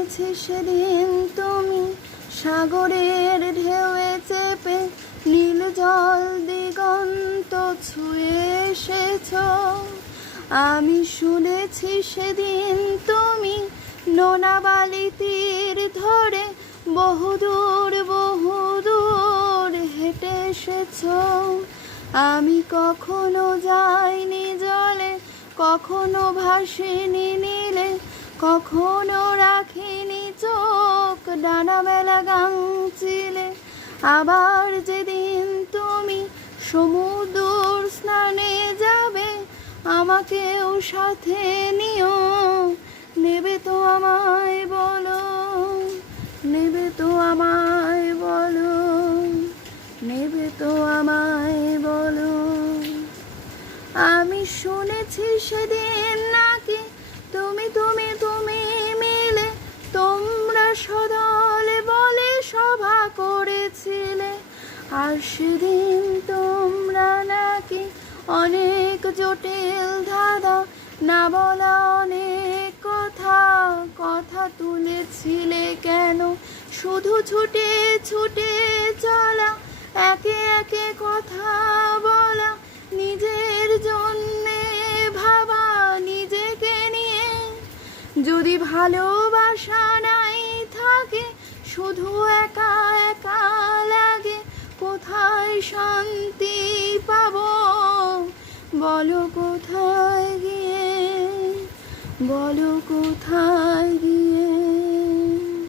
শুনেছি সেদিন তুমি সাগরের ঢেউয়ে চেপে নীল জল দিগন্ত ছুঁয়ে এসেছ। আমি শুনেছি সেদিন তুমি নোনা বালি তীর ধরে বহুদূর বহুদূর হেঁটে এসেছ। আমি কখনো যাইনি জলে, কখনো ভাসিনি নীলে, কখনো রাখিনি চোখ ডানা মেলা গাংচিলে। আবার যেদিন তুমি সমুদ্র স্নানে যাবে, আমাকেও সাথে নিও। নেবে তো আমায় বলো, নেবে তো আমায় বলো, নেবে তো আমায় বলো। আমি শুনেছি সেদিন নাকি তুমি তুমি তুমি মিলে তোমরা সদলে বলে সভা করেছিলে। আর সেদিন তোমরা নাকি অনেক জটিল ধাঁধা, না বলা অনেক কথা কথা তুলেছিলে কেন? শুধু ছুটে ছুটে চলা, একে একে কথা বলা, নিজের জন্যে ভাবা নিজেকে নিয়ে। যদি ভালোবাসা নাই থাকে, শুধু একা একা লাগে, কোথায় শান্তি পাবো বলো কোথায় গিয়ে, বলো কোথায়